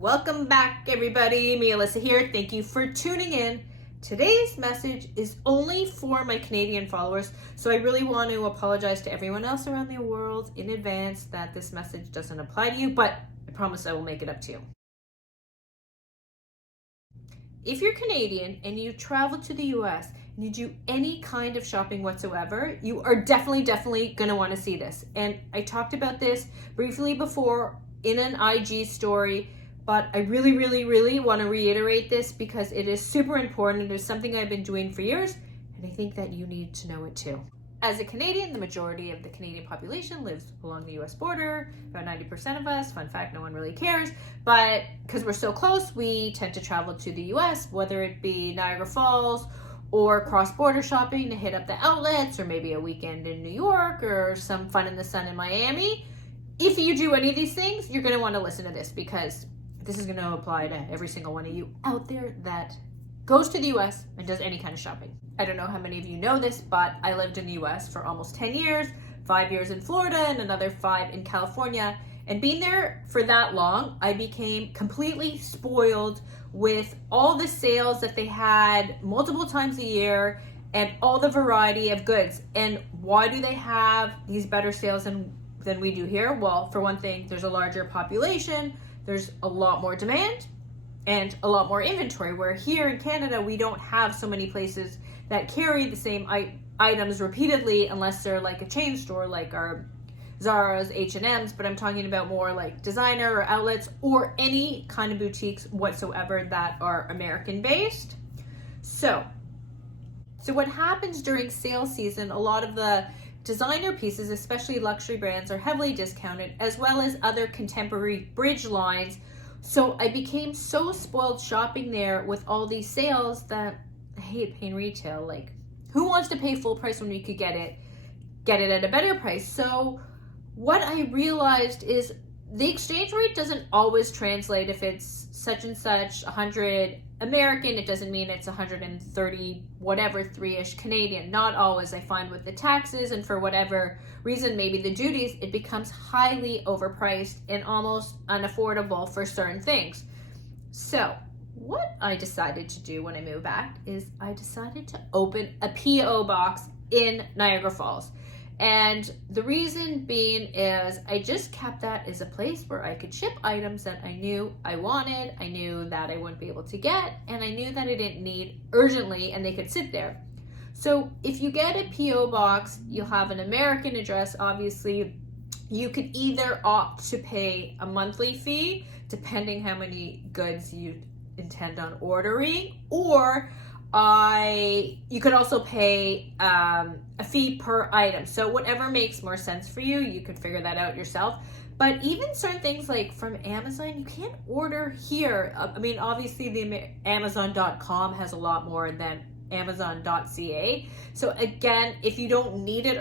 Welcome back, everybody. Me, Alyssa here. Thank you for tuning in. Today's message is only for my Canadian followers, so I really want to apologize to everyone else around the world in advance that this message doesn't apply to you, but I promise I will make it up to you. If you're Canadian and you travel to the US and you do any kind of shopping whatsoever, you are definitely going to want to see this. And I talked about this briefly before in an IG story, but I really want to reiterate this because it is super important. It is something I've been doing for years, and I think that you need to know it too. As a Canadian, the majority of the Canadian population lives along the US border, about 90% of us. Fun fact, no one really cares, but because we're so close, we tend to travel to the US, whether it be Niagara Falls or cross-border shopping to hit up the outlets, or maybe a weekend in New York, or some fun in the sun in Miami. If you do any of these things, you're going to want to listen to this because this is going to apply to every single one of you out there that goes to the US and does any kind of shopping. I don't know how many of you know this, but I lived in the US for almost 10 years, 5 years in Florida and another 5 in California. And being there for that long, I became completely spoiled with all the sales that they had multiple times a year and all the variety of goods. And why do they have these better sales than we do here? Well, for one thing, there's a larger population, there's a lot more demand, and a lot more inventory, where here in Canada, we don't have so many places that carry the same items repeatedly unless they're like a chain store like our Zara's, H&M's, but I'm talking about more like designer or outlets or any kind of boutiques whatsoever that are American based. So what happens during sale season, a lot of the designer pieces, especially luxury brands, are heavily discounted, as well as other contemporary bridge lines. So I became so spoiled shopping there with all these sales that I hate paying retail. Like, who wants to pay full price when we could get it at a better price? So what I realized is the exchange rate doesn't always translate. If it's such and such 100 American, it doesn't mean it's 130 whatever 3-ish Canadian. Not always. I find with the taxes and for whatever reason, maybe the duties, it becomes highly overpriced and almost unaffordable for certain things. So what I decided to do when I moved back is I decided to open a P.O. box in Niagara Falls. And the reason being is I just kept that as a place where I could ship items that I knew I wanted, I knew that I wouldn't be able to get, and I knew that I didn't need urgently, and they could sit there. So if you get a P.O. box, you'll have an American address. Obviously, you could either opt to pay a monthly fee, depending how many goods you intend on ordering, or you could also pay a fee per item. So whatever makes more sense for you, you could figure that out yourself. But even certain things like from Amazon, you can't order here. I mean, obviously the Amazon.com has a lot more than Amazon.ca. So again, if you don't need it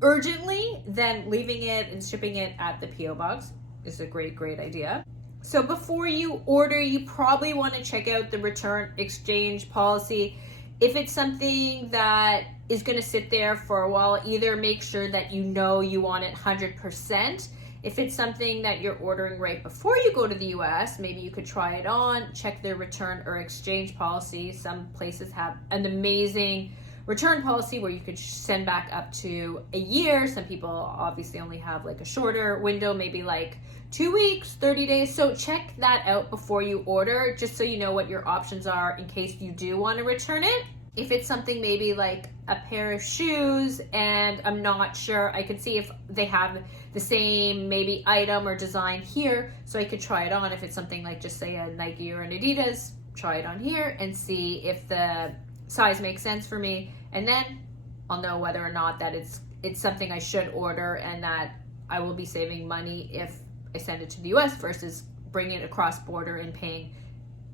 urgently, then leaving it and shipping it at the P.O. box is a great idea. So before you order, you probably want to check out the return exchange policy. If it's something that is going to sit there for a while, either make sure that you know you want it 100%. If it's something that you're ordering right before you go to the US, maybe you could try it on, check their return or exchange policy. Some places have an amazing return policy where you could send back up to a year. Some people obviously only have like a shorter window, maybe like 2 weeks, 30 days. So check that out before you order, just so you know what your options are in case you do want to return it. If it's something maybe like a pair of shoes and I'm not sure, I could see if they have the same maybe item or design here, so I could try it on. If it's something like just say a Nike or an Adidas, try it on here and see if the size makes sense for me, and then I'll know whether or not that it's something I should order and that I will be saving money if I send it to the US versus bringing it across border and paying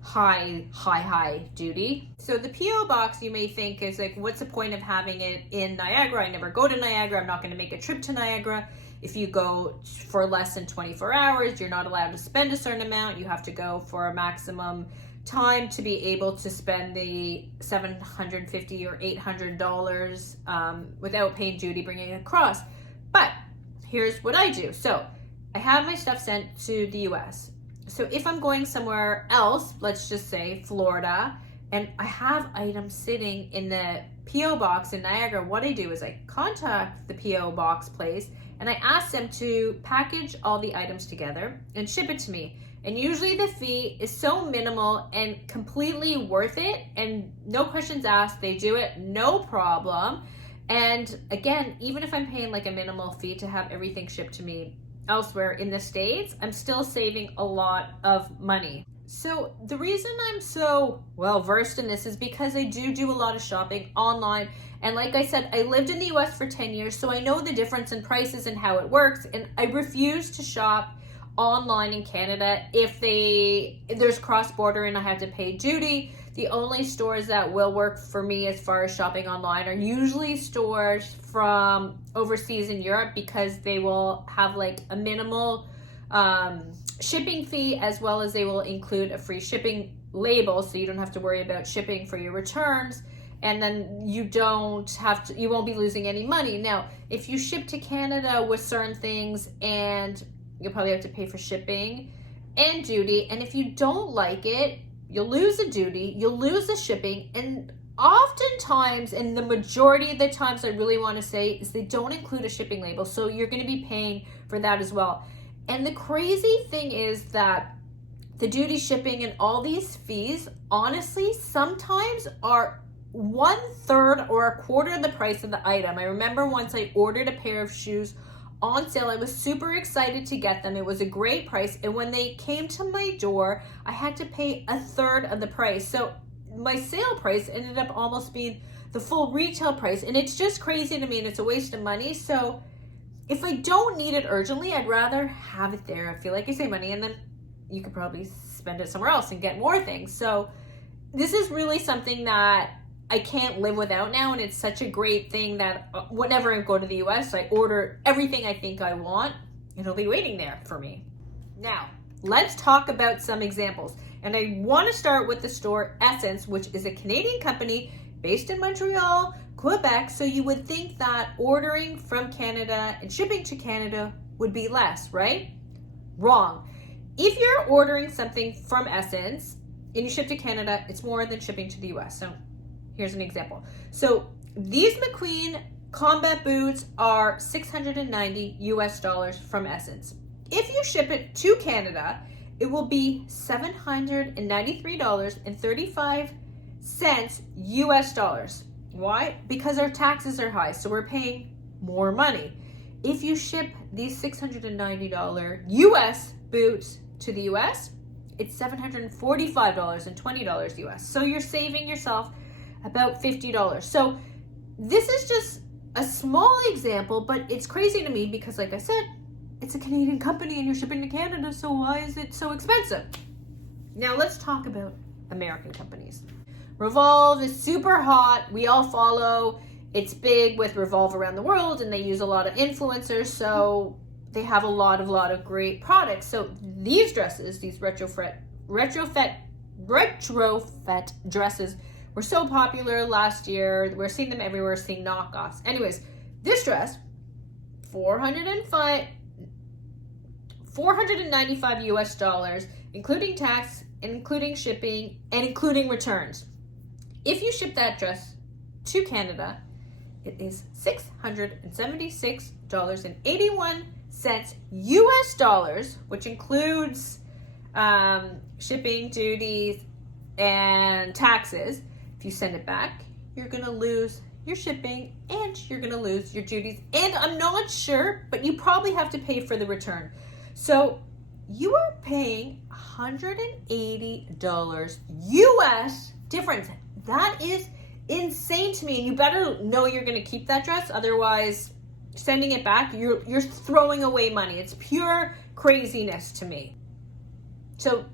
high duty. So the P.O. box, you may think, is like, what's the point of having it in Niagara? I never go to Niagara. I'm not going to make a trip to Niagara. If you go for less than 24 hours, you're not allowed to spend a certain amount. You have to go for a maximum time to be able to spend the $750 or $800 without paying duty bringing it across. But here's what I do. So I have my stuff sent to the US. So if I'm going somewhere else, let's just say Florida, and I have items sitting in the PO box in Niagara, what I do is I contact the PO box place and I ask them to package all the items together and ship it to me. And usually the fee is so minimal and completely worth it, and no questions asked. They do it, no problem. And again, even if I'm paying like a minimal fee to have everything shipped to me elsewhere in the States, I'm still saving a lot of money. So the reason I'm so well versed in this is because I do a lot of shopping online. And like I said, I lived in the US for 10 years, so I know the difference in prices and how it works. And I refuse to shop online in Canada if there's cross-border and I have to pay duty. The only stores that will work for me as far as shopping online are usually stores from overseas in Europe, because they will have like a minimal shipping fee, as well as they will include a free shipping label, so you don't have to worry about shipping for your returns, and then you won't be losing any money. Now, if you ship to Canada with certain things, and you'll probably have to pay for shipping and duty, and if you don't like it, you'll lose the duty, you'll lose the shipping, and oftentimes, and the majority of the times I really want to say, is they don't include a shipping label, so you're going to be paying for that as well. And the crazy thing is that the duty, shipping, and all these fees, honestly, sometimes are 1/3 or 1/4 of the price of the item. I remember once I ordered a pair of shoes on sale. I was super excited to get them. It was a great price. And when they came to my door, I had to pay 1/3 of the price. So my sale price ended up almost being the full retail price. And it's just crazy to me, and it's a waste of money. So if I don't need it urgently, I'd rather have it there. I feel like I save money, and then you could probably spend it somewhere else and get more things. So this is really something that I can't live without now, and it's such a great thing that whenever I go to the US, I order everything I think I want, and it'll be waiting there for me. Now, let's talk about some examples. And I want to start with the store Essence, which is a Canadian company based in Montreal, Quebec. So you would think that ordering from Canada and shipping to Canada would be less, right? Wrong. If you're ordering something from Essence and you ship to Canada, it's more than shipping to the US. So here's an example. So these McQueen combat boots are $690 from Essence. If you ship it to Canada, it will be $793.35 US dollars. Why? Because our taxes are high, so we're paying more money. If you ship these $690 US boots to the US, it's $745.20 US. So you're saving yourself about $50. So this is just a small example, but it's crazy to me because, like I said, it's a Canadian company and you're shipping to Canada, so why is it so expensive? Now let's talk about American companies. Revolve is super hot. We all follow. It's big with Revolve around the world, and they use a lot of influencers, so they have a lot of great products. So these dresses, these retrofit dresses, were so popular last year. We're seeing them everywhere, seeing knockoffs. Anyways, this dress, $495 US dollars, including tax, including shipping, and including returns. If you ship that dress to Canada, it is $676.81 US dollars, which includes shipping, duties, and taxes. If you send it back, you're going to lose your shipping and you're going to lose your duties. And I'm not sure, but you probably have to pay for the return. So you are paying $180 US difference. That is insane to me. And you better know you're going to keep that dress. Otherwise, sending it back, you're throwing away money. It's pure craziness to me. So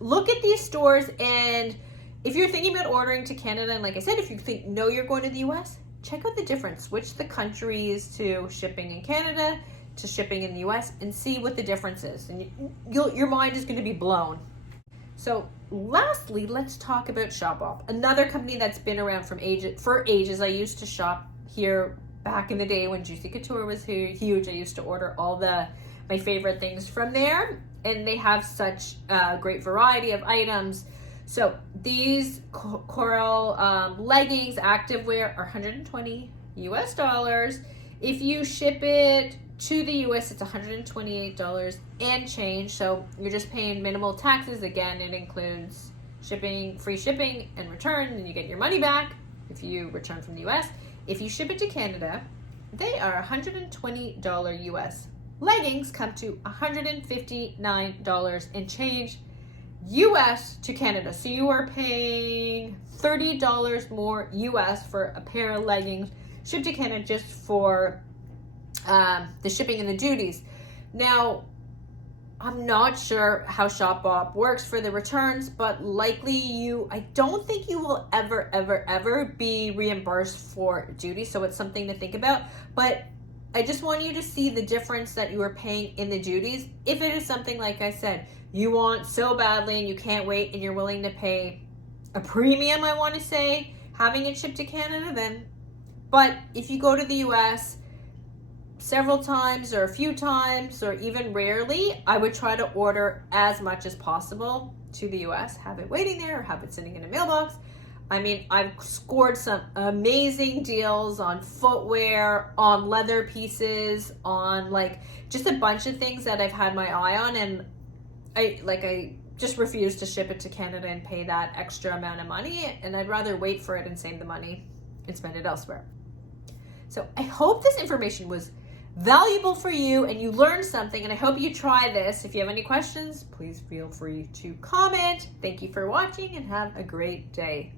look at these stores, and if you're thinking about ordering to Canada, and like I said, if you know you're going to the US, check out the difference. Switch the countries to shipping in Canada to shipping in the US and see what the difference is. And your mind is going to be blown. So lastly, let's talk about Shopbop, another company that's been around for ages. I used to shop here back in the day when Juicy Couture was huge. I used to order all my favorite things from there. and they have such a great variety of items. So these coral leggings activewear are $120 US. If you ship it to the US, it's $128 and change. So you're just paying minimal taxes. Again, it includes shipping, free shipping and return, and you get your money back if you return from the US. If you ship it to Canada, they are $120 US. Leggings come to $159 and change US to Canada. So you are paying $30 more US for a pair of leggings shipped to Canada just for the shipping and the duties. Now, I'm not sure how ShopBop works for the returns, but likely I don't think you will ever be reimbursed for duty. So it's something to think about. But I just want you to see the difference that you are paying in the duties. If it is something, like I said, you want so badly and you can't wait and you're willing to pay a premium, I want to say, having it shipped to Canada, then. But if you go to the US several times or a few times or even rarely, I would try to order as much as possible to the US, have it waiting there or have it sitting in a mailbox. I mean, I've scored some amazing deals on footwear, on leather pieces, on like just a bunch of things that I've had my eye on, and I just refuse to ship it to Canada and pay that extra amount of money, and I'd rather wait for it and save the money and spend it elsewhere. So I hope this information was valuable for you and you learned something, and I hope you try this. If you have any questions, please feel free to comment. Thank you for watching and have a great day.